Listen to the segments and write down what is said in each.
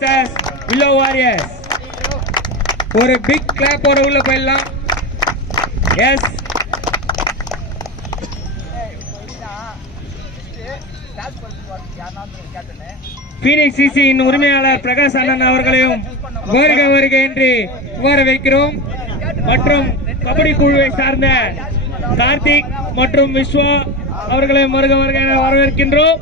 Willow Warriors. ஒரு big clap ஓட உள்ள போயிடலாம். எஸ் பீனிக்ஸ் சிசியின் உரிமையாளர் பிரகாஷ் அண்ணன் அவர்களையும் வருக வருக என்று வரவேற்கிறோம். மற்றும் கபடி குழுவை சார்ந்த கார்த்திக் மற்றும் விஸ்வா அவர்களையும் வருக வருக என வரவேற்கின்றோம்.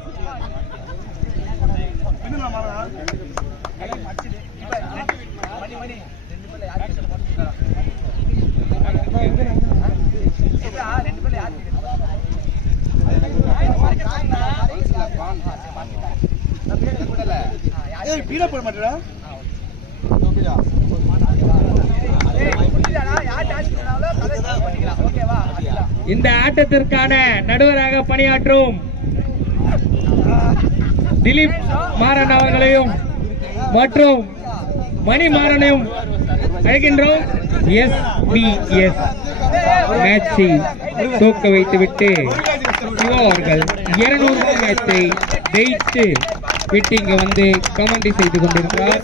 இந்த ஆட்டத்திற்கான நடுவராக பணியாற்றும் திலீப் மாறன் அவர்களையும் மற்றும் மணி மாறனையும் அழைக்கின்றோம். SBS மேட்சை தோக்க வைத்துவிட்டு சிவா அவர்கள் 200 மேட்சை ஜெயித்து விட்டு இங்க வந்து கமெண்ட்ரி செய்து கொண்டிருக்கிறார்.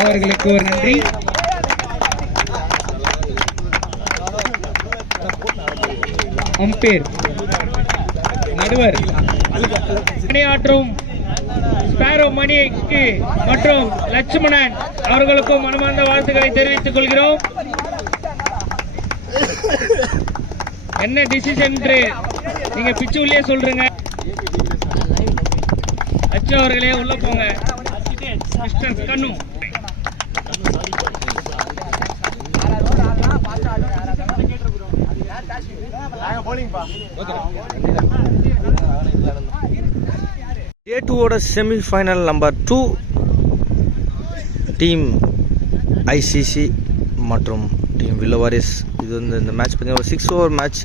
அவர்களுக்கு ஒரு நன்றி. அம்பேர் நடுவர் பணியாற்றும் ஸ்பாரோ மணிக்கு மற்றும் லட்சுமணன் அவர்களுக்கும் மனமார்ந்த வாழ்த்துக்களை தெரிவித்துக் கொள்கிறோம். என்ன டிசிஷன் நீங்க பிச்சு உள்ளே சொல்றீங்க. லட்சு அவர்களே உள்ள போங்க. மிஸ்டர் கண்ணு A2 ஓட semi final number 2 team ICC மற்றும் டீம் வில்லோ வாரியர்ஸ். இது வந்து இந்த மேட்ச் பார்த்தீங்கன்னா ஒரு 6 over match.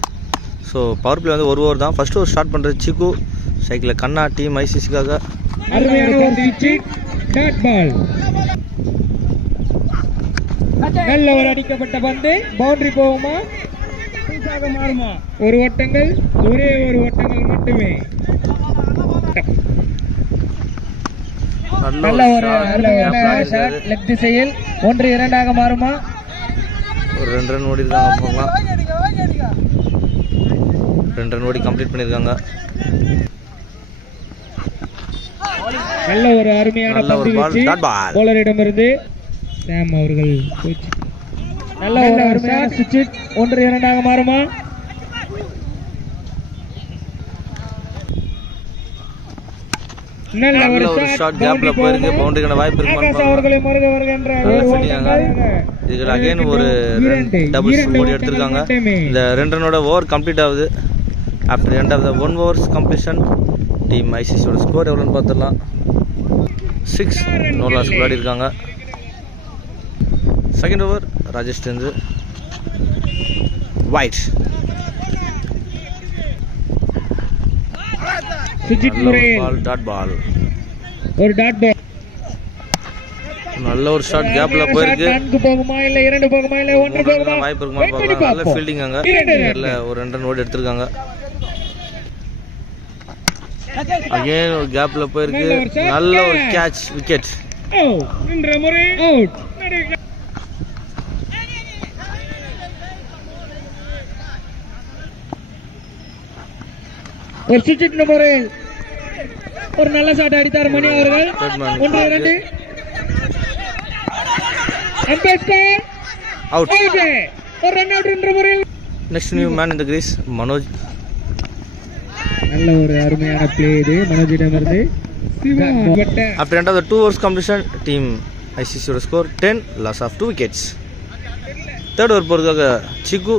So power play வந்து ஒரு ஓவர் தான். ஃபர்ஸ்ட் ஓவர் ஸ்டார்ட் பண்ணுறது சிக்கு சைக்கிளில் கண்ணா டீம் ICCக்காக. நல்ல ஒரு அடிக்கப்பட்ட பந்து பவுண்டரி போகுமா மாறுமா? ஒரு ஓட்டங்கள், ஒரே ஒரு ஓட்டங்கள் மட்டுமே. நல்ல ஒரு லெஃப்ட் திசையில் 1-2 மாறுமா? ஒரு 2 ரன் ஓடி இருக்காங்க. போகலாம் 2 ரன் ஓடி கம்ப்ளீட் பண்ணியிருக்காங்க. நல்ல ஒரு அருமையான போலரிடமிருந்து சாம் அவர்கள் நல்ல ஒரு அருமையான சுவிட்ச் 1-2 மாறுமா? நல்ல ஒரு ஷாட் கேப்ல போயிருக்கு. பவுண்டரிக்கான வாய்ப்பு இருக்கு. அவர்களே மறுக வருக என்ற இதுல அகைன் ஒரு டபுள்ஸ் ஓடி எடுத்திருக்காங்க. இந்த 2 ரனோட ஓவர் கம்ப்ளீட் ஆகுது. After end of the 1 overs completion team ஐசிசியோட ஸ்கோர் எவ்வளோன்னு பார்த்துடலாம். 6 நோ லாஸ் விளையாடி இருக்காங்க. செகண்ட் ஓவர் ராஜேஷ் டெந்து ஒயிட். டாட் பால் ஒரு டாட் பால். நல்ல ஒரு ஷாட் கேப்ல போயிருக்கு. 4 போகுமா இல்ல 2 போகுமா இல்ல 1 போகுமா? வாய்ப்பு இருக்குமா பார்க்கலாம். நல்ல ஃபீல்டிங் அங்க. இல்ல ஒரு 2 ரன் ஓடி எடுத்திருக்காங்க. அகைன் ஒரு கேப்ல போயிருக்கு. நல்ல ஒரு கேட்ச் விக்கெட். நின்ற முறை அவுட். ஒரு சுவிட்ச் முறையில் ஒரு நல்ல ஷாட் அடித்தார் மணி அவர்கள். 1-2 அம்பேத்கர் அவுட். ஒரு ரன் அவுட் என்ற முறையில் next new man in the crease Manoj. நல்ல ஒரு அருமையான பிளே இது மனோஜிடமிருந்து. After end of the 2 overs completion team ஐசிசியோட score 10 loss of 2 wickets. Third over போறதுக்காக சிக்கு.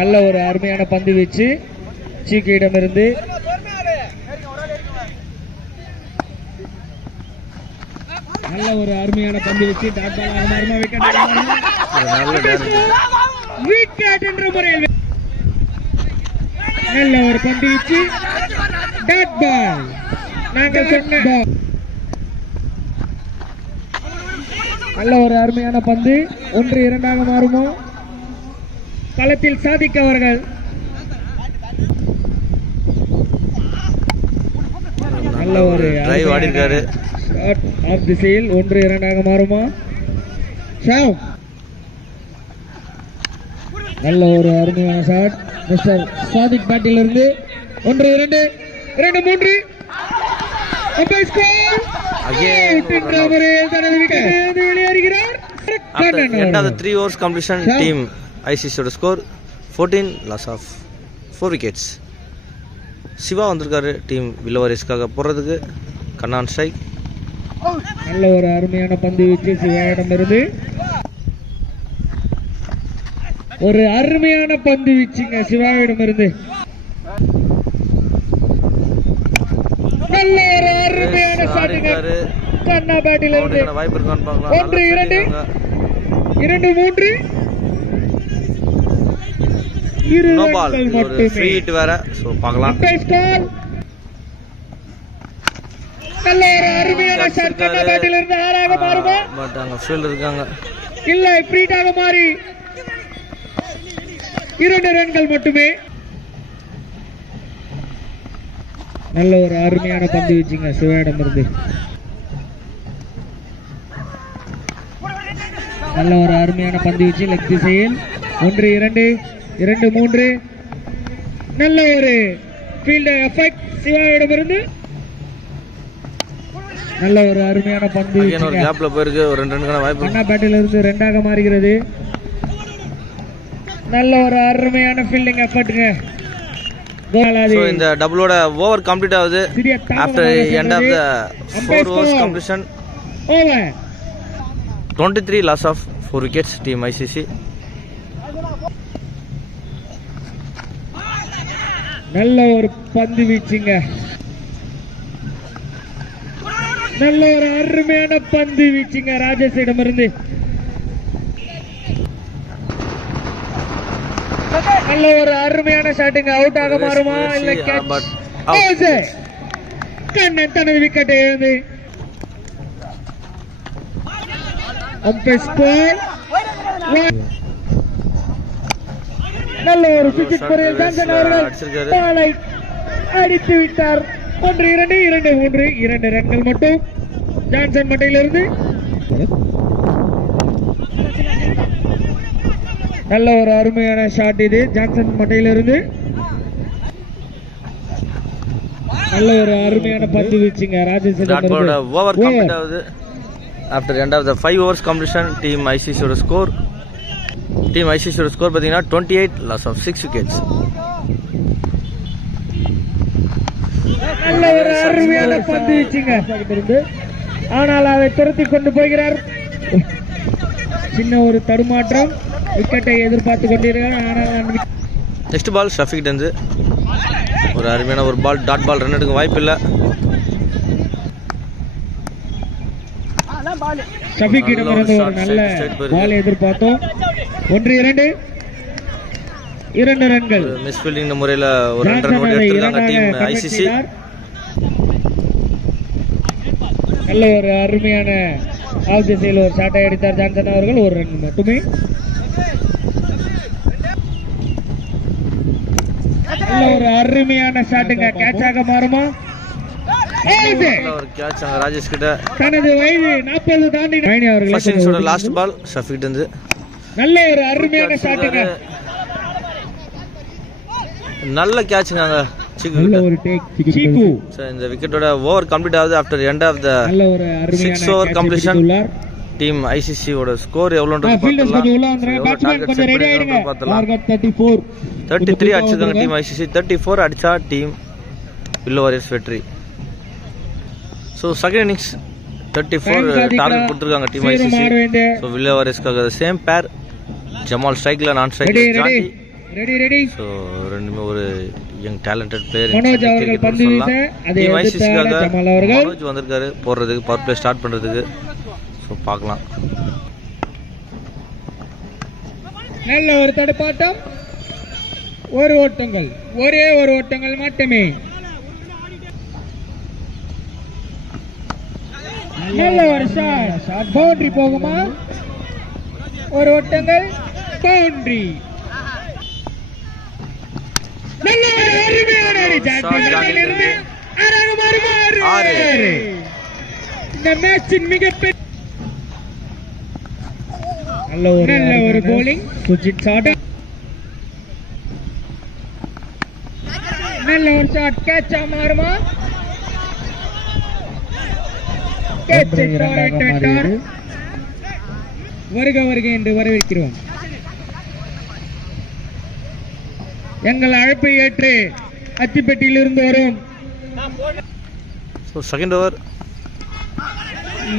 நல்ல ஒரு அருமையான பந்து வீச்சு சிக்கிடமிருந்து. நல்ல ஒரு அருமையான பந்து வீச்சு டாட் பால் மாறுமா? விக்கெட் என்ற முறையில் நல்ல ஒரு பந்து வீச்சு டாட் பால். நாங்கள் சொன்ன நல்ல ஒரு அருமையான பந்து 1-2 மாறுமோ? களத்தில் சாதிக்க அவர்கள் நல்ல ஒரு டிரைவ் ஆடி இருக்காரு. ஆஃப் திசையில் 1-2 மாறுமா? ஷாம் நல்ல ஒரு அருமையான ஷாட் மிஸ்டர் சாதிக் பேட்டில் இருந்து 1-2 2-3 வெளியேறுகிறார். End of the 3 overs completion, team ICC score 14 loss of 4 wickets. Siva வந்திருக்காரு டீம் வில்லோவரிஸ்க்காக போடுறதுக்கு. கண்ணான் ஸ்ட்ரைக். நல்ல ஒரு அருமையான பந்து வீச்சு சிவாவிடம் இருந்து. ஒரு அருமையான பந்து வீச்சுங்க சிவாவிடம் இருந்து. நல்ல ஒரு அருமையான ஷாட்டுங்க கண்ணா பேட்டில் இருந்து. வாய்ப்பு இருக்கான்னு பார்க்கலாம். 1-2 2-3 நோ பால். ஒரு ஃப்ரீ ஹிட் வேற. சோ பார்க்கலாம். நல்ல ஒரு அருமையான ஷாட் கண்ணா பேட்டில் இருந்து. 6 மாறுமா? பட் அங்க ஃபீல்ட் இருக்காங்க. இல்ல ஃப்ரீட்டாக மாறி 2 ரன்கள் மட்டுமே. நல்ல ஒரு அருமையான பந்து வீச்சுங்க சிவாயிடம் இருந்து. நல்ல ஒரு அருமையான பந்து வீச்சு லெக் திசையில் 1-2 2-3 நல்ல ஒரு ஃபீல்ட் எஃபெக்ட் சிவாயிடம் இருந்து. நல்ல ஒரு அருமையான பந்து வீச்சு ஒரு கேப்ல போயிருக்கு. ஒரு 2 ரன்கான வாய்ப்பு. அண்ணா பேட்டில் இருந்து 2 மாறுகிறது. நல்ல ஒரு அருமையான ஃபீல்டிங் எஃபர்ட்ங்க. So இந்த டபுளோட ஓவர் கம்ப்ளீட் ஆகுது. After end of the 4 overs completion over 23 loss of 4 wickets team ICC. நல்ல ஒரு பந்து வீச்சுங்க. நல்ல ஒரு அருமையான பந்து வீச்சுங்க ராஜேஷிடம் இருந்து. நல்ல ஒரு அருமையான ஷாட்டுங்க. அவுட் ஆக மாறுமா இல்ல கேட்ச்? கண்ணன் தனது விக்கெட்டை இழந்து நல்ல ஒரு சிக்ஸ் முறையில் ஜான்சன் அவர்கள் பாலை அடித்து விட்டார். 1-2 2-3 2 ரன்கள் மட்டும் ஜான்சன் மட்டையிலிருந்து. நல்ல ஒரு அருமையான ஷாட் இது ஜான்சன் மட்டையிலிருந்து. நல்ல ஒரு அருமையான பந்து வீச்சுங்க ராஜேஷ். ஓவர் கம்ப்ளீட் ஆகுது. After end of the 5 overs completion team ICC ஓட ஸ்கோர் பாத்தீங்கன்னா 28 loss of 6 wickets. நல்ல ஒரு அருமையான பந்து வீச்சுங்க. ஆனால் அதை துரத்தி கொண்டு போகிறார். சின்ன ஒரு தடுமாற்றம். விக்கெட்டை எதிர்பார்த்து கொண்டிருக்கிறார். நெக்ஸ்ட் பால் ஷஃபிக் இருந்து ஒரு அருமையான ஒரு பால் டாட் பால். ரன் எடுக்க வாய்ப்பு இல்லை. ஷஃபிக்கிடம் இருந்து ஒரு நல்ல பால் எதிர்பார்த்தோம். 1-2 2 ரன்கள். மிஸ் ஃபீல்டிங் முறையில் ஒரு 2 ரன் ஓடி எடுத்திருக்காங்க டீம் ICC. நல்ல ஒரு அருமையான ஆஃப் திசையில் ஒரு ஷாட்டை அடித்தார் ஜான்சன் அவர்கள். 1 ரன் மட்டுமே. நல்ல ஒரு அருமையான ஷாட்டுங்க. கேட்சாக மாறுமா? ஒரு கேட்ச் அங்க ராஜேஷ் கிட்ட. தனது வயது 40 தாண்டி அவர்கள் லாஸ்ட் பால் ஷஃபிக் இருந்து நல்ல ஒரு அருமையான ஷாட்டுங்க. நல்ல கேட்ச்ங்க அங்க நல்ல ஒரு டேக் சீக்கு. இந்த விக்கெட்டோட ஓவர் கம்ப்ளீட் ஆகுது. After end of the 6 over completion team ICC ஓட ஸ்கோர் எவ்வளவுன்றது பார்த்தலாம். 33 அடிச்சிருக்காங்க டீம் ICC. 34 அடிச்சா டீம் வில்லோவரிஸ் வெற்றி. ஸோ செகண்ட் இன்னிங்ஸ் 34 டார்கெட் கொடுத்துருக்காங்க டீம் ICC. ஸோ வில்லோவரிஸ்க்காக சேம் பேர் ஜமால் ஸ்ட்ரைக்ல நான் ஸ்ட்ரைக்ல ஜாண்டி. ஸோ ரெண்டுமே ஒரு யங் டேலண்டட் பிளேயர். டீம் ICCக்காக மனோஜ் வந்திருக்காரு போடுறதுக்கு, பவர் பிளே ஸ்டார்ட் பண்றதுக்கு. ஸோ பார்க்கலாம். நல்ல ஒரு தடுப்பாட்டம். ஒரு ஓட்டங்கள், ஒரே ஒரு ஓட்டங்கள் மட்டுமே. நல்ல ஒரு ஷாட். பவுண்டரி போகுமா? ஒரு ஓட்டங்கள் பவுண்டரி. நல்ல ஒரு அருமையான இந்த மேட்சின் மிகப்பெரிய நல்ல ஒரு bowling சுஜித் ஷாட் நல்ல ஒரு ஷாட் கேட்ச் மாறுமா கேட்ச் வருக என்று வரவேற்கிறோம் எங்கள் அழைப்பை ஏற்று அத்திப்பட்டியில் இருந்து வரும் செகண்ட் ஓவர்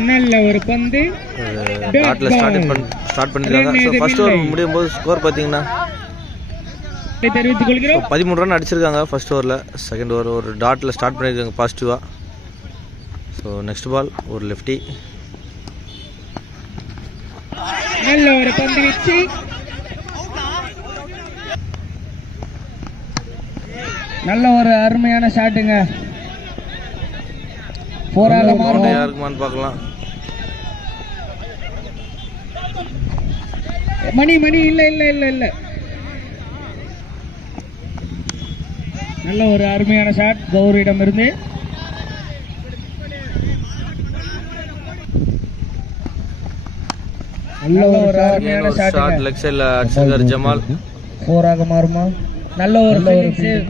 நல்ல ஒரு பந்து டாட்ல ஸ்டார்ட் பண்ணிருக்காங்க. ஸோ ஃபர்ஸ்ட் ஓவர் முடியும் போது ஸ்கோர் பார்த்தீங்கன்னா தெரிவித்துக் கொள்கிறோம் 13 ரன் அடிச்சிருக்காங்க ஃபர்ஸ்ட் ஓவரில். செகண்ட் ஓவர் ஒரு டாட்ல ஸ்டார்ட் பண்ணியிருக்காங்க பாசிட்டிவாக. ஸோ நெக்ஸ்ட் பால் ஒரு லெஃப்டி நல்ல ஒரு பந்து வீச்சு நல்ல ஒரு அருமையான ஷாட்டுங்க. யாருக்குமான்னு பார்க்கலாம். மணி இல்ல நல்ல ஒரு அருமையான ஷாட் கௌரியிடம் இருந்து. நல்ல ஒரு அருமையான ஷாட் லெக் சைடுல அடிச்சிருக்காரு ஜமால். 4 ஆக மாறுமா? நல்ல ஒரு சேவ்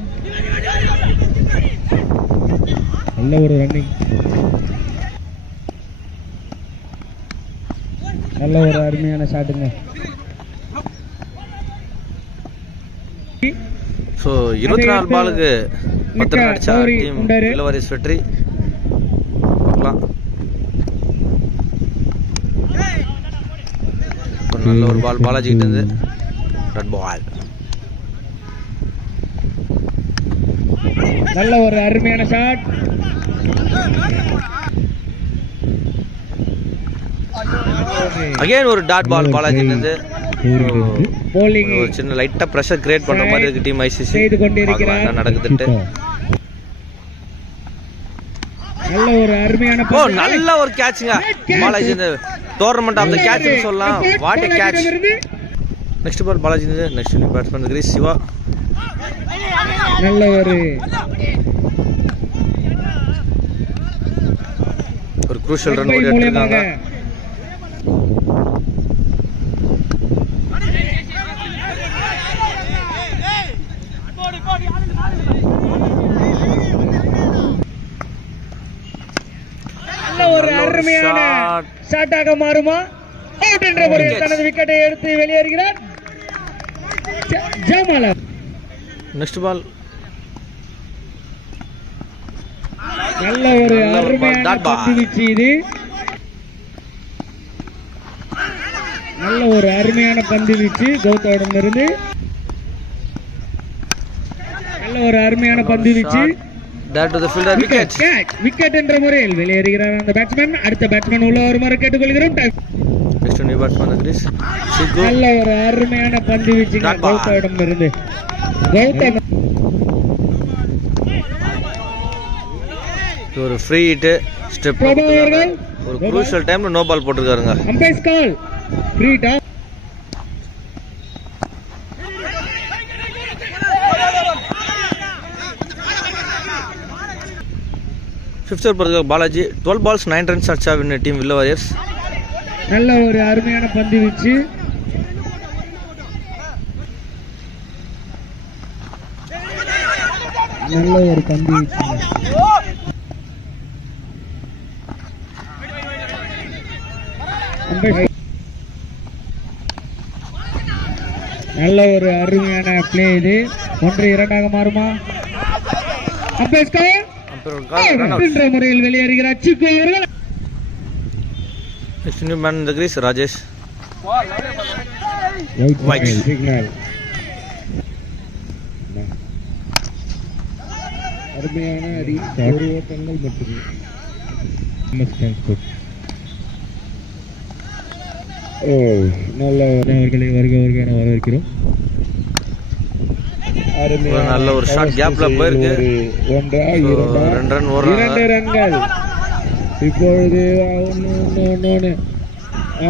நல்ல ஒரு ரன்னிங் நல்ல ஒரு அருமையான ஷாட்டுங்க. ஸோ 24 பாலுக்கு 10 ரன் அடிச்சா டீம் இளவரசி வெற்றி. பார்க்கலாம். நல்ல ஒரு பால் பாலாஜி கிட்ட இருந்து ரெட் பால். நல்ல ஒரு அருமையான ஷாட் அகைன் ஒரு டாட் பால் பாலாஜி இருந்து. bowling ஒரு சின்ன லைட்டா பிரஷர் கிரியேட் பண்ற மாதிரி இருக்கு டீம் ஐசிசி செய்து கொண்டிருக்கிறார். என்ன நடக்குதுன்னு. நல்ல ஒரு அருமையான நல்ல ஒரு கேட்ச்ங்க பாலாஜி இந்த டோர்னமெண்ட் ஆஃப் தி கேட்ச் சொல்லலாம். What a catch. Next ball Balaji இந்த next new batsman crease Shiva. நல்ல ஒரு க்ரூஷியல் ரன் ஓடி எடுத்திருக்காங்க. ஒரு அருமையான ஷாட்டாக மாறுமா? அவுட் என்ற முறையில் தனது விக்கெட்டை எடுத்து வெளியேறுகிறார் ஜமால். நெக்ஸ்ட் பால் நல்ல ஒரு அருமையான பந்து வீச்சு இது. நல்ல ஒரு அருமையான பந்து வீச்சு கௌதமிடம் இருந்து. நல்ல ஒரு அருமையான பந்து வீச்சு. விக்கெட் என்ற முறையில் வெளியேறுகிறார் அந்த பேட்ஸ்மேன். அடுத்த பேட்ஸ்மேன் உள்ள வருமாறு கேட்டுக்கொள்கிறோம். நல்ல ஒரு அருமையான பந்து வீச்சு கௌதமிடம் இருந்து. கௌதம் ஒரு ஃப்ரீ ஹிட் ஸ்டெப் ஒரு க்ரூஷியல் டைம்ல நோ பால் போட்டுருக்காருங்க. Umpire call free top. Fifth over போறதுக்கு பாலாஜி 12 balls 9 runs அடிச்சா வின் டீம் வில்ல வாரியர்ஸ். நல்ல ஒரு அருமையான பந்து வீச்சு. நல்ல ஒரு பந்து வீச்சு. நல்ல ஒரு அருமையான பிளே இது. 1-2 மாறுமா? என்ற முறையில் வெளியேறுகிறார் சிக்கு அவர்கள். Next new man in the crease Rajesh. Signal அருமையான ஒரு ஓட்டங்கள் மட்டுமே. நல்ல அவர்களை வருக என வரவேற்கிறோம். நல்ல ஒரு ஷாட் கேப்ல போயிருக்கு. 2 ரன் ஓடுறாங்க. 2 ரன்கள் இப்பொழுது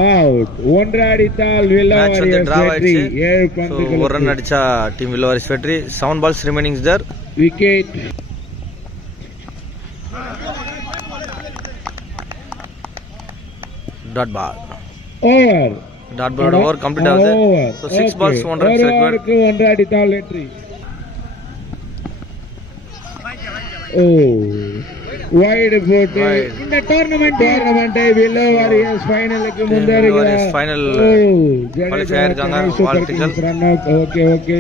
அவுட். 1 அடித்தால் வில்லவாரியர்ஸ் வெற்றி. 7 பந்துகள் 1 ரன் அடிச்சா டீம் வில்லவாரியர்ஸ் வெற்றி. 7 balls remaining there. Wicket dot ball. Over. Dot பாலோட ஓவர் கம்ப்ளீட் ஆகுது. So 6 balls 1 runs required. ஒன்று அடித்தால் வெற்றி. ஓ வைடு போட்டு இந்த டோர்னமெண்டை வில்லோ வாரியர்ஸ் ஃபைனலுக்கு முன்னேறுகிறார். ஃபைனல் குவாலிஃபை ஆயிருக்காங்க. வாழ்த்துக்கள். ஓகே